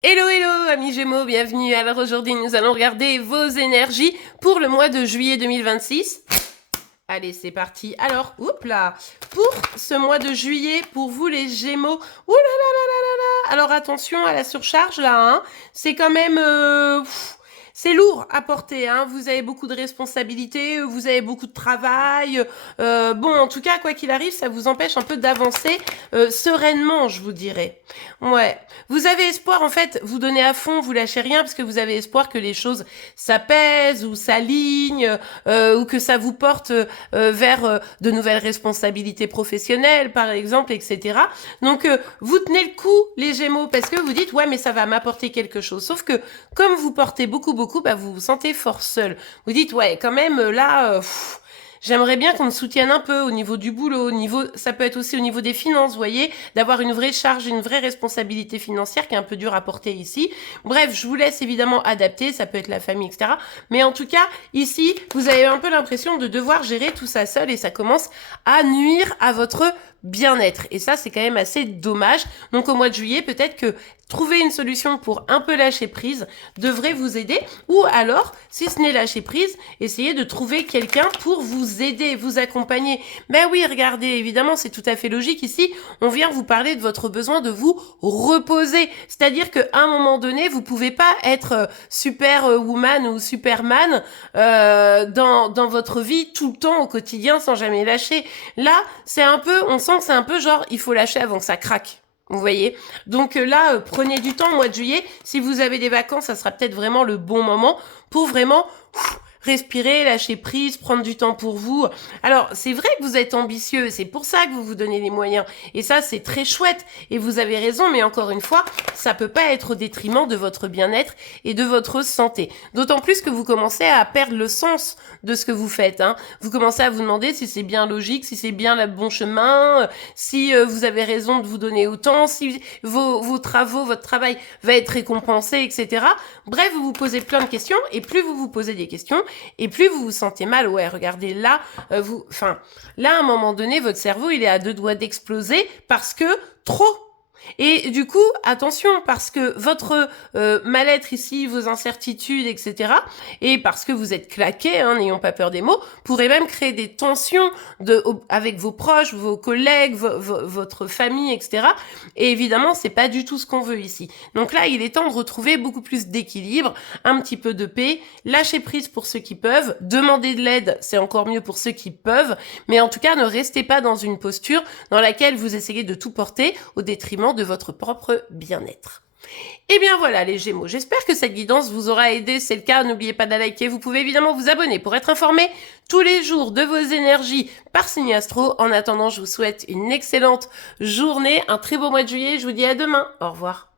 Hello hello amis Gémeaux, bienvenue. Alors aujourd'hui nous allons regarder vos énergies pour le mois de juillet 2026. Allez c'est parti. Alors, oups là, pour ce mois de juillet, pour vous les Gémeaux, ouh là là là là là là. Alors attention à la surcharge là, hein. C'est quand même... c'est lourd à porter, hein. Vous avez beaucoup de responsabilités, vous avez beaucoup de travail. Bon, en tout cas, quoi qu'il arrive, ça vous empêche un peu d'avancer sereinement, je vous dirais. Ouais. Vous avez espoir, en fait, vous donnez à fond, vous lâchez rien, parce que vous avez espoir que les choses s'apaisent ou s'alignent, ou que ça vous porte vers de nouvelles responsabilités professionnelles, par exemple, etc. Donc, vous tenez le coup, les Gémeaux, parce que vous dites, ouais, mais ça va m'apporter quelque chose. Sauf que, comme vous portez beaucoup, bah, vous vous sentez fort seul. Vous dites, ouais, quand même, là, j'aimerais bien qu'on me soutienne un peu au niveau du boulot, ça peut être aussi au niveau des finances, vous voyez, d'avoir une vraie charge, une vraie responsabilité financière qui est un peu dur à porter ici. Bref, je vous laisse évidemment adapter, ça peut être la famille, etc. Mais en tout cas, ici, vous avez un peu l'impression de devoir gérer tout ça seul et ça commence à nuire à votre bien-être. Et ça, c'est quand même assez dommage. Donc au mois de juillet, peut-être que trouver une solution pour un peu lâcher prise devrait vous aider. Ou alors, si ce n'est lâcher prise, essayez de trouver quelqu'un pour vous aider, vous accompagner. Ben oui, regardez, évidemment, c'est tout à fait logique. Ici, on vient vous parler de votre besoin de vous reposer. C'est-à-dire qu'à un moment donné, vous pouvez pas être super woman ou superman dans votre vie tout le temps au quotidien sans jamais lâcher. Là, c'est un peu, on sent que c'est un peu genre, il faut lâcher avant que ça craque. Vous voyez? Donc là, prenez du temps au mois de juillet. Si vous avez des vacances, ça sera peut-être vraiment le bon moment pour vraiment respirer, lâcher prise, prendre du temps pour vous. Alors, c'est vrai que vous êtes ambitieux, c'est pour ça que vous vous donnez les moyens. Et ça, c'est très chouette. Et vous avez raison, mais encore une fois, ça peut pas être au détriment de votre bien-être et de votre santé. D'autant plus que vous commencez à perdre le sens de ce que vous faites, hein. Vous commencez à vous demander si c'est bien logique, si c'est bien le bon chemin, si vous avez raison de vous donner autant, si vos travaux, votre travail va être récompensé, etc. Bref, vous vous posez plein de questions, et plus vous vous posez des questions, et plus vous vous sentez mal. Ouais, regardez, là, là, à un moment donné, votre cerveau, il est à deux doigts d'exploser parce que trop. Et du coup, attention, parce que votre mal-être ici, vos incertitudes, etc., et parce que vous êtes claqué, hein, n'ayons pas peur des mots, pourrait même créer des tensions avec vos proches, vos collègues, votre famille, etc. Et évidemment, c'est pas du tout ce qu'on veut ici. Donc là, il est temps de retrouver beaucoup plus d'équilibre, un petit peu de paix, lâcher prise pour ceux qui peuvent, demander de l'aide, c'est encore mieux pour ceux qui peuvent, mais en tout cas, ne restez pas dans une posture dans laquelle vous essayez de tout porter au détriment de votre propre bien-être. Et bien voilà les Gémeaux, j'espère que cette guidance vous aura aidé. C'est le cas, n'oubliez pas de la liker. Vous pouvez évidemment vous abonner pour être informé tous les jours de vos énergies par signe astro. En attendant, je vous souhaite une excellente journée, un très beau mois de juillet. Je vous dis à demain. Au revoir.